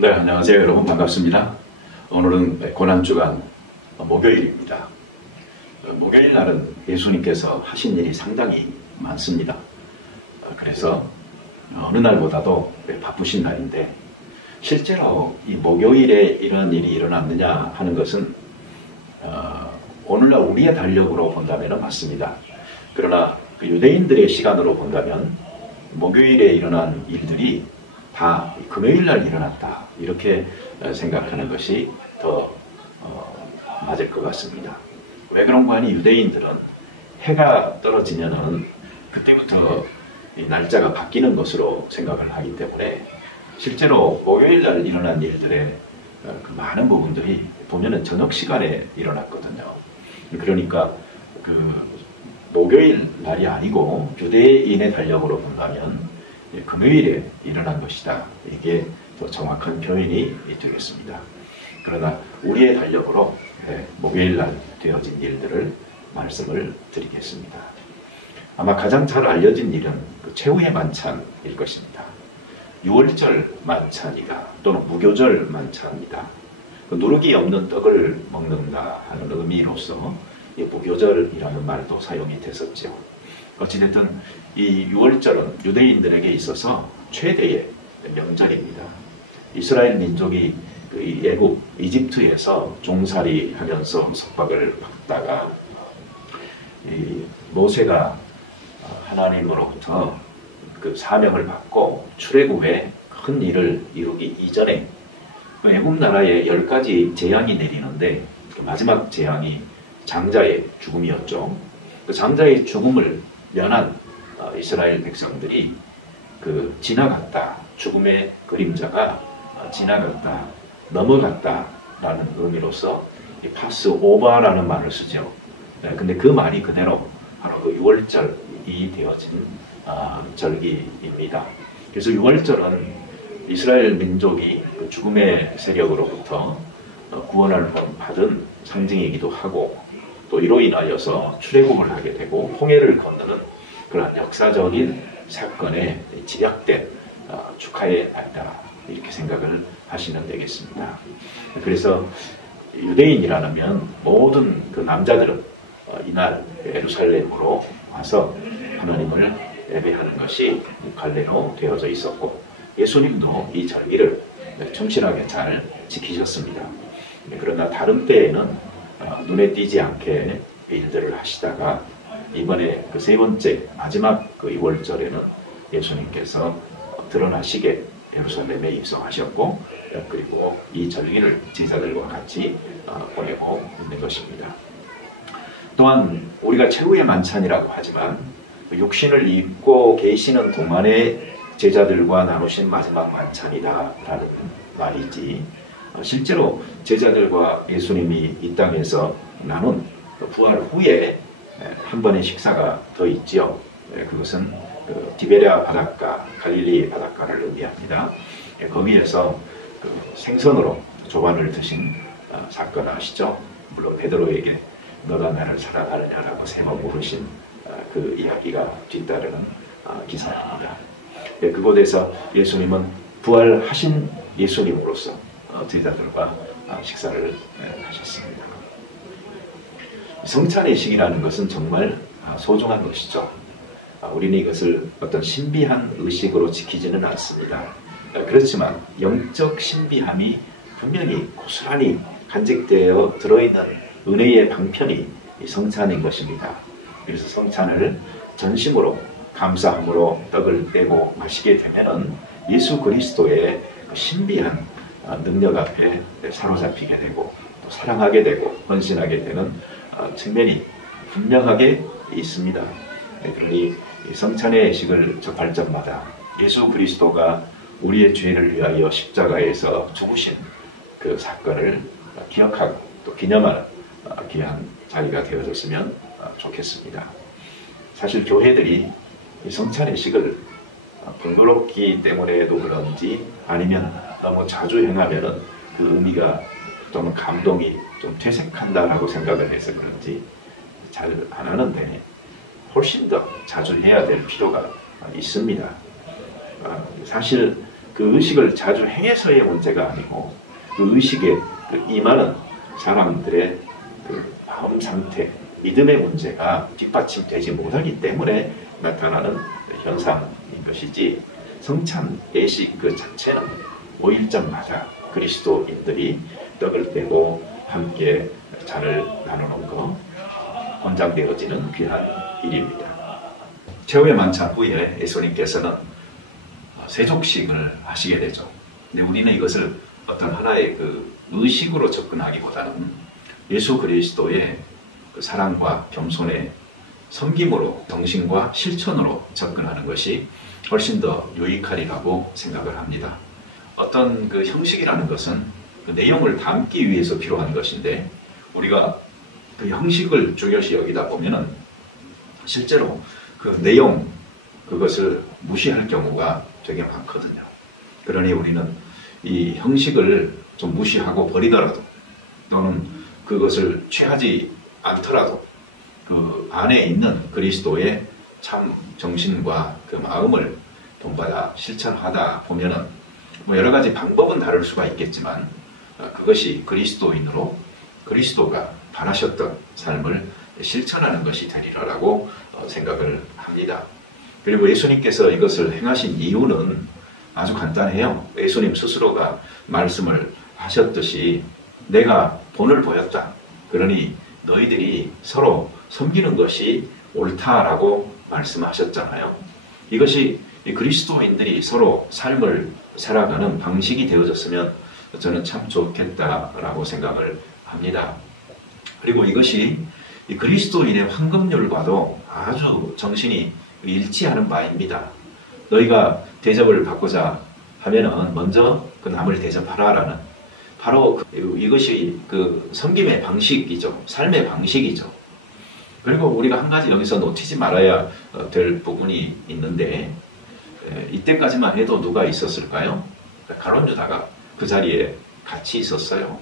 네, 안녕하세요. 여러분 반갑습니다. 오늘은 고난주간 목요일입니다. 목요일 날은 예수님께서 하신 일이 상당히 많습니다. 그래서 어느 날보다도 바쁘신 날인데 실제로 이 목요일에 이런 일이 일어났느냐 하는 것은 오늘날 우리의 달력으로 본다면 맞습니다. 그러나 그 유대인들의 시간으로 본다면 목요일에 일어난 일들이 다 금요일 날 일어났다, 이렇게 생각하는 것이 더 맞을 것 같습니다. 왜 그런가 하니 유대인들은 해가 떨어지면은 그때부터 이 날짜가 바뀌는 것으로 생각을 하기 때문에 실제로 목요일 날 일어난 일들의 그 많은 부분들이 보면은 저녁 시간에 일어났거든요. 그러니까 그 목요일 날이 아니고 유대인의 달력으로 본다면 금요일에 일어난 것이다, 이게 더 정확한 표현이 되겠습니다. 그러나 우리의 달력으로 목요일 날 되어진 일들을 말씀을 드리겠습니다. 아마 가장 잘 알려진 일은 그 최후의 만찬일 것입니다. 6월절 만찬이다, 또는 무교절 만찬이다. 그 누룩이 없는 떡을 먹는다 하는 의미로서 이 무교절이라는 말도 사용이 됐었죠. 어찌됐든 이 6월절은 유대인들에게 있어서 최대의 명절입니다. 이스라엘 민족이 그 애굽 이집트에서 종살이 하면서 속박을 받다가 이 모세가 하나님으로부터 그 사명을 받고 출애굽에 큰 일을 이루기 이전에 애굽 나라에 10가지 재앙이 내리는데 그 마지막 재앙이 장자의 죽음이었죠. 그 장자의 죽음을 면한 이스라엘 백성들이 그 지나갔다, 죽음의 그림자가 지나갔다, 넘어갔다 라는 의미로서 파스 오버라는 말을 쓰죠. 근데 그 말이 그대로 바로 그 6월절이 되어진 절기입니다. 그래서 6월절은 이스라엘 민족이 그 죽음의 세력으로부터 구원을 받은 상징이기도 하고, 또 이로 인하여서 출애굽을 하게 되고 홍해를 건너는 그러한 역사적인 사건에 집약된 축하의 날이다, 이렇게 생각을 하시면 되겠습니다. 그래서 유대인이라면 모든 그 남자들은 이날 예루살렘으로 와서 하나님을 예배하는 것이 관례로 되어져 있었고, 예수님도 이 절기를 충실하게 잘 지키셨습니다. 그러나 다른 때에는 눈에 띄지 않게 일들을 하시다가 이번에 그 세 번째 마지막 그 6월절에는 예수님께서 드러나시게 예루살렘에 입성하셨고, 그리고 이 절기를 제자들과 같이 보내고 있는 것입니다. 또한 우리가 최후의 만찬이라고 하지만 육신을 입고 계시는 동안에 제자들과 나누신 마지막 만찬이다 라는 말이지, 실제로 제자들과 예수님이 이 땅에서 나눈 부활 후에 한 번의 식사가 더 있지요. 그것은 그 디베랴 바닷가, 갈릴리 바닷가를 의미합니다. 거기에서 그 생선으로 조반을 드신 사건 아시죠? 물론 베드로에게 너가 나를 사랑하느냐라고 세 번 물으신 그 이야기가 뒤따르는 기사입니다. 그곳에서 예수님은 부활하신 예수님으로서 제자들과 식사를 하셨습니다. 성찬의 식이라는 것은 정말 소중한 것이죠. 우리는 이것을 어떤 신비한 의식으로 지키지는 않습니다. 그렇지만 영적 신비함이 분명히 고스란히 간직되어 들어있는 은혜의 방편이 성찬인 것입니다. 그래서 성찬을 전심으로 감사함으로 떡을 떼고 마시게 되면은 예수 그리스도의 신비한 능력 앞에 사로잡히게 되고 또 사랑하게 되고 헌신하게 되는 측면이 분명하게 있습니다. 그러니 성찬의 식을 접할 적마다 예수 그리스도가 우리의 죄를 위하여 십자가에서 죽으신 그 사건을 기억하고 또 기념하는 귀한 자리가 되어졌으면 좋겠습니다. 사실 교회들이 성찬의 식을 번거롭기 때문에도 그런지, 아니면 너무 자주 행하면은 그 의미가 또는 감동이 좀 퇴색한다라고 생각을 해서 그런지 잘 안 하는데, 훨씬 더 자주 해야 될 필요가 있습니다. 사실 그 그 의식을 자주 행해서의 문제가 아니고 그 의식에 임하는 사람들의 그 마음 상태, 믿음의 문제가 뒷받침되지 못하기 때문에 나타나는 현상인 것이지, 성찬 예식 그 자체는 5일절마다 그리스도인들이 떡을 떼고 함께 잔을 나누는 것, 권장되어지는 귀한 일입니다. 최후의 만찬 후에 예수님께서는 세족식을 하시게 되죠. 근데 우리는 이것을 어떤 하나의 그 의식으로 접근하기보다는 예수 그리스도의 그 사랑과 겸손의 섬김으로, 정신과 실천으로 접근하는 것이 훨씬 더 유익하리라고 생각을 합니다. 어떤 그 형식이라는 것은 그 내용을 담기 위해서 필요한 것인데, 우리가 그 형식을 중요시 여기다 보면은 실제로 그 내용, 그것을 무시할 경우가 되게 많거든요. 그러니 우리는 이 형식을 좀 무시하고 버리더라도, 또는 그것을 취하지 않더라도 그 안에 있는 그리스도의 참 정신과 그 마음을 본받아 실천하다 보면은 뭐 여러 가지 방법은 다를 수가 있겠지만 그것이 그리스도인으로 그리스도가 바라셨던 삶을 실천하는 것이 되리라고 생각을 합니다. 그리고 예수님께서 이것을 행하신 이유는 아주 간단해요. 예수님 스스로가 말씀을 하셨듯이 내가 본을 보였다. 그러니 너희들이 서로 섬기는 것이 옳다라고 말씀하셨잖아요. 이것이 그리스도인들이 서로 삶을 살아가는 방식이 되어졌으면 저는 참 좋겠다라고 생각을 합니다. 그리고 이것이 그리스도인의 황금률과도 아주 정신이 일치하는 바입니다. 너희가 대접을 받고자 하면은 먼저 그 남을 대접하라라는, 바로 이것이 그 섬김의 방식이죠. 삶의 방식이죠. 그리고 우리가 한 가지 여기서 놓치지 말아야 될 부분이 있는데, 이때까지만 해도 누가 있었을까요? 가룟 유다가 그 자리에 같이 있었어요.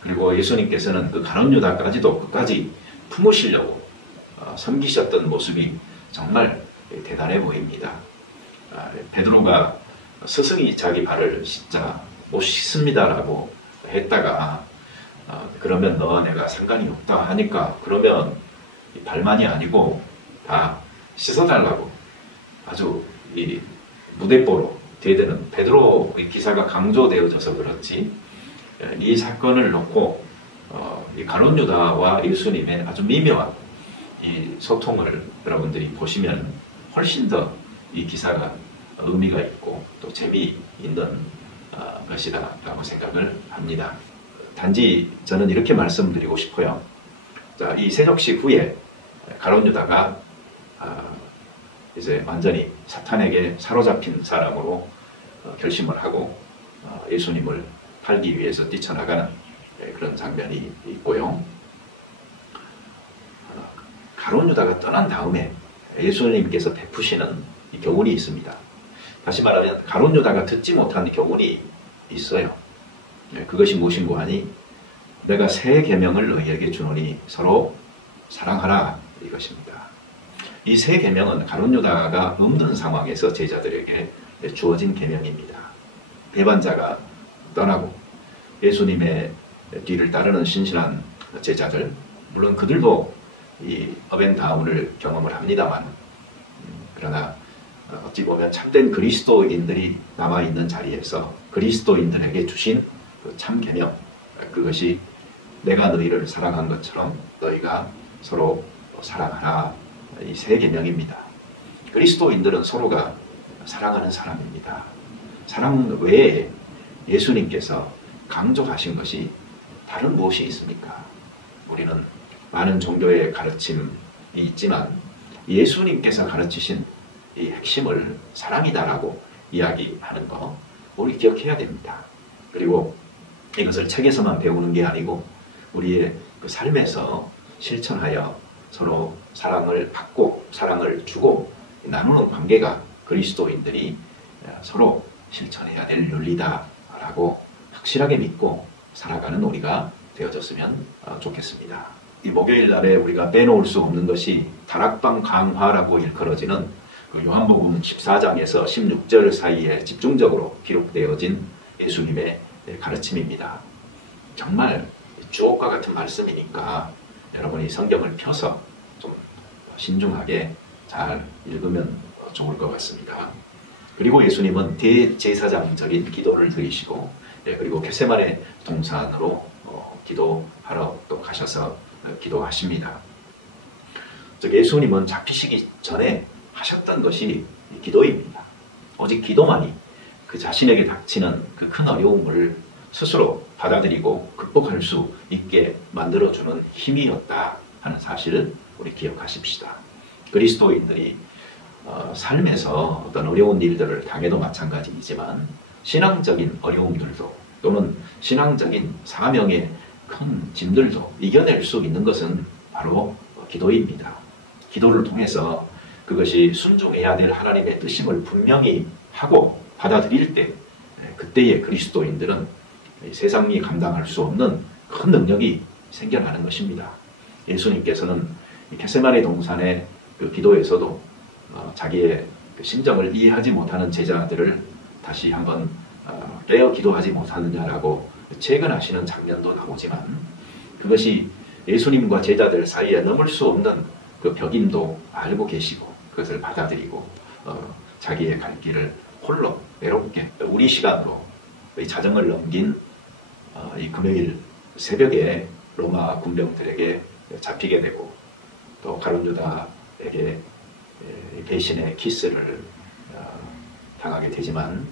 그리고 예수님께서는 그 가룟 유다까지도 끝까지 품으시려고 섬기셨던 모습이 정말 대단해 보입니다. 베드로가 스승이 자기 발을 씻자 못 씻습니다라고 했다가 그러면 너와 내가 상관이 없다 하니까, 그러면 발만이 아니고 다 씻어달라고 아주 이 무대뽀로 대드는 베드로의 기사가 강조되어져서 그렇지, 이 사건을 놓고 이 가룟 유다와 예수님의 아주 미묘한 이 소통을 여러분들이 보시면 훨씬 더 이 기사가 의미가 있고 또 재미있는 것이다라고 생각을 합니다. 단지 저는 이렇게 말씀드리고 싶어요. 자, 이 세족식 후에 가룟 유다가 이제 완전히 사탄에게 사로잡힌 사람으로 결심을 하고 예수님을 팔기 위해서 뛰쳐나가는 그런 장면이 있고요. 가룟 유다가 떠난 다음에 예수님께서 베푸시는 이 교훈이 있습니다. 다시 말하면 가룟 유다가 듣지 못한 교훈이 있어요. 그것이 무엇인고 하니, 내가 새 계명을 너희에게 주노니 서로 사랑하라, 이것입니다. 이 새 계명은 가룟 유다가 없는 상황에서 제자들에게 주어진 계명입니다. 배반자가 떠나고 예수님의 뒤를 따르는 신실한 제자들, 물론 그들도 이 업앤다운을 경험을 합니다만, 그러나 어찌 보면 참된 그리스도인들이 남아있는 자리에서 그리스도인들에게 주신 그 참 계명, 그것이 내가 너희를 사랑한 것처럼 너희가 서로 사랑하라, 이 새 계명입니다. 그리스도인들은 서로가 사랑하는 사람입니다. 사랑 외에 예수님께서 강조하신 것이 다른 무엇이 있습니까? 우리는 많은 종교의 가르침이 있지만 예수님께서 가르치신 이 핵심을 사랑이다라고 이야기하는 거 우리 기억해야 됩니다. 그리고 이것을 책에서만 배우는 게 아니고 우리의 그 삶에서 실천하여 서로 사랑을 받고 사랑을 주고 나누는 관계가 그리스도인들이 서로 실천해야 될 윤리다라고 확실하게 믿고 살아가는 우리가 되어졌으면 좋겠습니다. 이 목요일 날에 우리가 빼놓을 수 없는 것이 다락방 강화라고 일컬어지는 그 요한복음 14장에서 16절 사이에 집중적으로 기록되어진 예수님의 가르침입니다. 정말 주옥과 같은 말씀이니까 여러분이 성경을 펴서 좀 신중하게 잘 읽으면 좋을 것 같습니다. 그리고 예수님은 대제사장적인 기도를 드리시고 그리고 겟세마네 동산으로 기도하러 또 가셔서 기도하십니다. 즉 예수님은 잡히시기 전에 하셨던 것이 기도입니다. 오직 기도만이 그 자신에게 닥치는 그 큰 어려움을 스스로 받아들이고 극복할 수 있게 만들어주는 힘이었다 하는 사실을 우리 기억하십시다. 그리스도인들이 삶에서 어떤 어려운 일들을 당해도 마찬가지이지만 신앙적인 어려움들도 또는 신앙적인 사명의 큰 짐들도 이겨낼 수 있는 것은 바로 기도입니다. 기도를 통해서 그것이 순종해야 될 하나님의 뜻임을 분명히 하고 받아들일 때 그때의 그리스도인들은 세상이 감당할 수 없는 큰 능력이 생겨나는 것입니다. 예수님께서는 겟세마네 동산의 그 기도에서도 자기의 그 심정을 이해하지 못하는 제자들을 다시 한번 깨어 기도하지 못하느냐라고 채근하시는 장면도 나오지만 그것이 예수님과 제자들 사이에 넘을 수 없는 그 벽임도 알고 계시고 그것을 받아들이고 자기의 갈 길을 홀로 외롭게 우리 시간으로 이 자정을 넘긴 이 금요일 새벽에 로마 군병들에게 잡히게 되고 또 가룟 유다에게 배신의 키스를 당하게 되지만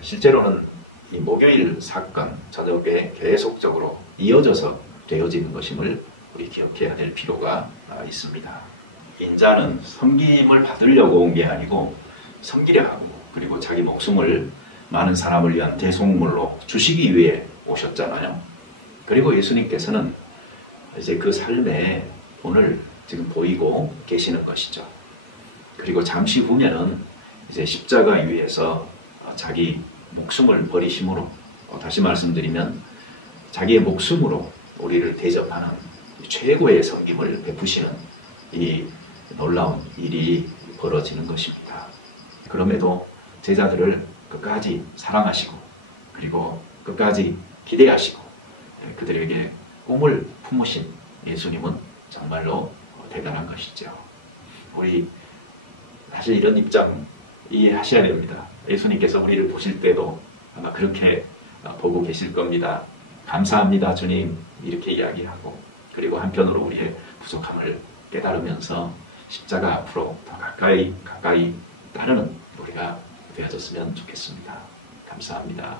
실제로는 이 목요일 사건 저녁에 계속적으로 이어져서 되어지는 것임을 우리 기억해야 될 필요가 있습니다. 인자는 섬김을 받으려고 온 게 아니고 섬기려 하고 그리고 자기 목숨을 많은 사람을 위한 대속물로 주시기 위해 오셨잖아요. 그리고 예수님께서는 이제 그 삶에 오늘 지금 보이고 계시는 것이죠. 그리고 잠시 후면은 이제 십자가 위에서 자기 목숨을 버리심으로 다시 말씀드리면 자기의 목숨으로 우리를 대접하는 최고의 섬김을 베푸시는 이 놀라운 일이 벌어지는 것입니다. 그럼에도 제자들을 끝까지 사랑하시고 그리고 끝까지 기대하시고 그들에게 꿈을 품으신 예수님은 정말로 대단한 것이죠. 우리 사실 이런 입장 이해하셔야 됩니다. 예수님께서 우리를 보실 때도 아마 그렇게 보고 계실 겁니다. 감사합니다 주님 이렇게 이야기하고 그리고 한편으로 우리의 부족함을 깨달으면서 십자가 앞으로 더 가까이 따르는 우리가 되어졌으면 좋겠습니다. 감사합니다.